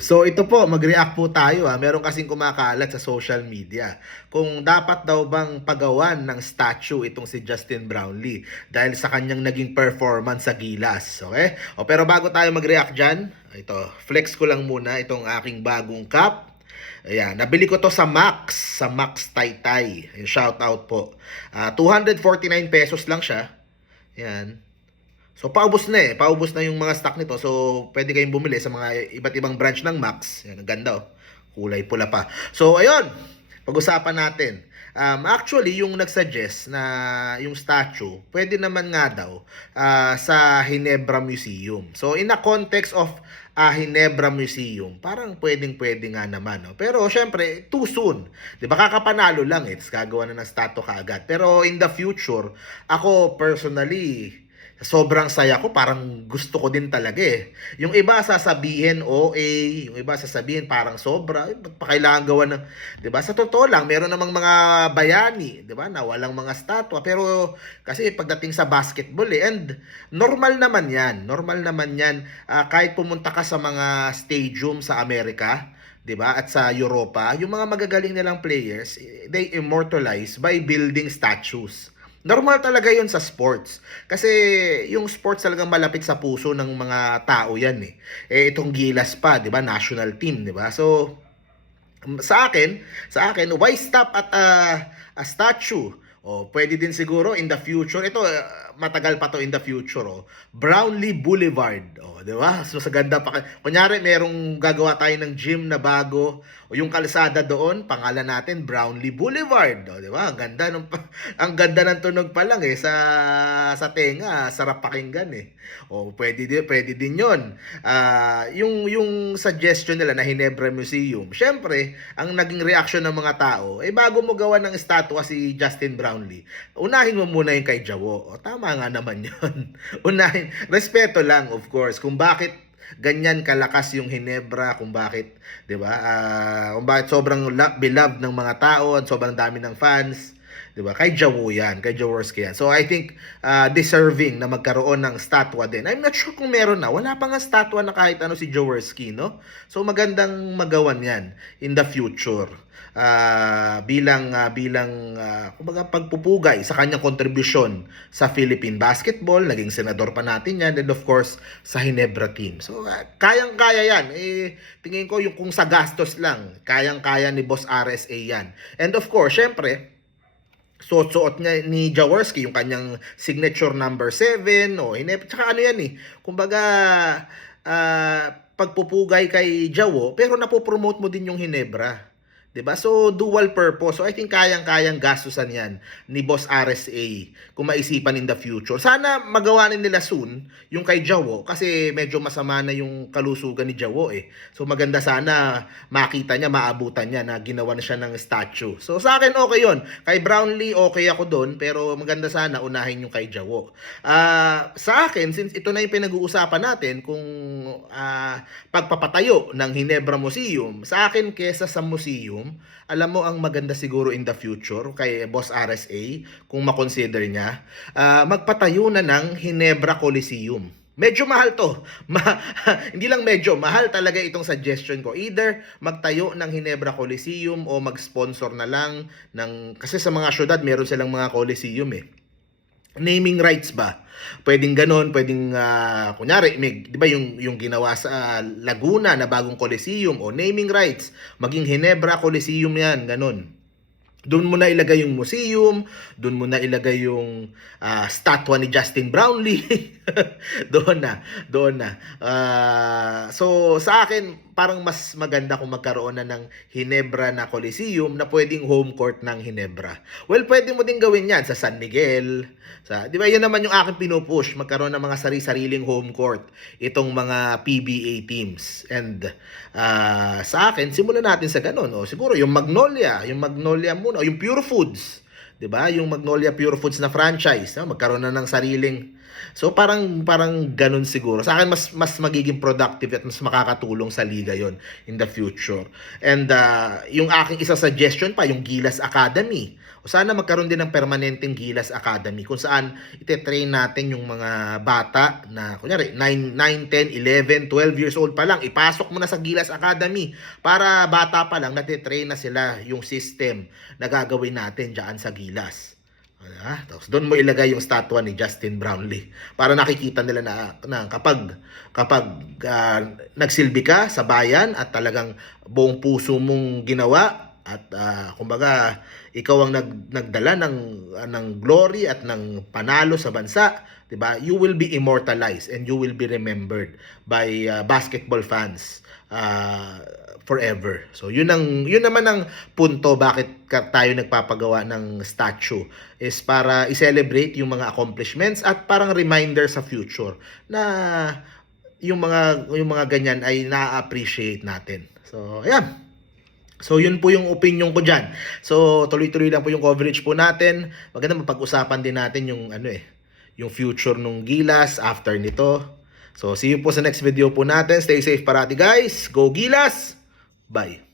So ito po, mag-react po tayo. Meron kasing kumakalat sa social media kung dapat daw bang pagawan ng statue itong si Justin Brownlee dahil sa kanyang naging performance sa Gilas. Okay? Pero bago tayo mag-react dyan, ito, flex ko lang muna itong aking bagong cup. Ayan, nabili ko to sa Max Taytay. Shout out po. 249 pesos lang siya. Ayan. So paubos na paubos na yung mga stock nito. So pwede kayong bumili sa mga iba't ibang branch ng Max. Yan, ang ganda oh. Kulay pula pa. So ayun, pag-usapan natin. Actually, yung nagsuggest na yung statue, pwede naman nga daw sa Ginebra Museum. So in a context of Ginebra Museum, parang pwedeng-pwede nga naman. No? Pero syempre, too soon. Di ba kakapanalo lang gagawa na ng statue kaagad. Pero in the future, ako personally, sobrang saya ko, parang gusto ko din talaga Yung iba sasabihin OA, yung iba sasabihin parang sobra, ba't pa kailangan gawa ng, 'di ba? Sa totoo lang, meron namang mga bayani, 'di ba, na walang mga statwa, pero kasi pagdating sa basketball and normal naman 'yan. Kahit pumunta ka sa mga stadium sa Amerika, 'di ba? At sa Europa, yung mga magagaling nilang players, they immortalize by building statues. Normal talaga 'yun sa sports. Kasi yung sports talagang malapit sa puso ng mga tao 'yan itong Gilas pa, 'di ba? National team, 'di ba? So sa akin, why stop at a statue? Pwede din siguro in the future. Ito, matagal pa to in the future. Brownlee Boulevard. 'Di ba? So sa ganda pa. Kunyari, merong gagawa tayo ng gym na bago. Yung kalsada doon, pangalan natin Brownlee Boulevard. 'Di ba? Ang ganda ang ganda ng tunog pa lang sa tenga, sarap pakinggan pwede din 'yon. Yung suggestion nila na Ginebra Museum. Syempre, ang naging reaction ng mga tao, bago mo gawa ng estatwa si Justin Brownlee, unahin mo muna yung kay Jawo. Tama nga naman 'yon. Unahin, respeto lang of course kung bakit ganyan kalakas yung Ginebra, kung bakit, 'di ba? Kung bakit sobrang beloved ng mga tao at sobrang dami ng fans. 'Di ba? Kay Jawo 'yan, kay Jaworski 'yan. So I think deserving na magkaroon ng statwa din. I'm not sure kung meron na. Wala pa nga statwa na kahit ano si Jaworski, no? So magandang magawan 'yan in the future. Kumbaga pagpupugay sa kanyang kontribusyon sa Philippine basketball, naging senador pa natin 'yan, and of course sa Ginebra team. So kayang-kaya 'yan. Tingin ko yung kung sa gastos lang, kayang-kaya ni Boss RSA 'yan. And of course, syempre, suot niya ni Jaworski yung kanyang signature number 7 tsaka ano yan kumbaga pagpupugay kay Jawo pero napopromote mo din yung Ginebra. 'Di ba? So dual purpose. So I think kayang-kayang gastusan 'yan ni Boss RSA kung maisipan in the future. Sana magawa nila soon yung kay Jawo kasi medyo masama na yung kalusugan ni Jawo So maganda sana makita niya, maabutan niya na ginawa na siya ng statue. So sa akin okay 'yon. Kay Brownlee okay ako doon pero maganda sana unahin yung kay Jawo. Sa akin, since ito na yung pinag-uusapan natin kung pagpapatayo ng Ginebra Museum, sa akin kesa sa museum, alam mo ang maganda siguro in the future kay Boss RSA kung makonsider niya, magpatayo na ng Ginebra Coliseum. Medyo mahal to. Hindi lang medyo, mahal talaga itong suggestion ko. Either magtayo ng Ginebra Coliseum o mag-sponsor na lang kasi sa mga syudad meron silang mga Coliseum naming rights ba? Pwedeng ganon, pwedeng kunyari, 'di ba yung ginawa sa Laguna na bagong Coliseum naming rights, maging Ginebra Coliseum 'yan, ganon. Doon mo na ilagay yung museum, doon mo na ilagay yung statwa ni Justin Brownlee. doon na. So sa akin, parang mas maganda kung magkaroon na ng Ginebra na Coliseum na pwedeng home court ng Ginebra. Well, pwede mo din gawin yan sa San Miguel. Di ba, yan naman yung aking pinupush, magkaroon ng mga sari-sariling home court itong mga PBA teams. And sa akin, simulan natin sa ganun. Siguro yung Magnolia muna, yung Pure Foods. 'Di ba? Yung Magnolia Pure Foods na franchise, magkaroon na ng sariling So parang ganun siguro. Sa akin mas magiging productive at mas makakatulong sa liga 'yon in the future. And yung aking isa suggestion pa, yung Gilas Academy. O sana magkaroon din ng permanenteng Gilas Academy kung saan ite-train natin yung mga bata na kunyari 9, 10, 11, 12 years old pa lang, ipasok mo na sa Gilas Academy para bata pa lang natitrain na sila yung system na gagawin natin diyan sa Gilas. Tapos doon mo ilagay yung statwa ni Justin Brownlee para nakikita nila na kapag nagsilbi ka sa bayan at talagang buong puso mong ginawa at kumbaga ikaw ang nagdala ng glory at ng panalo sa bansa, 'di ba? You will be immortalized and you will be remembered by basketball fans forever. So yun naman ang punto bakit tayo nagpapagawa ng statue is para i-celebrate yung mga accomplishments at parang reminder sa future na yung mga ganyan ay na-appreciate natin. So ayan. So yun po yung opinion ko diyan. So tuloy-tuloy lang po yung coverage po natin. Maganda mapag-usapan din natin yung yung future nung Gilas after nito. So see you po sa next video po natin. Stay safe parati guys. Go Gilas! Bye.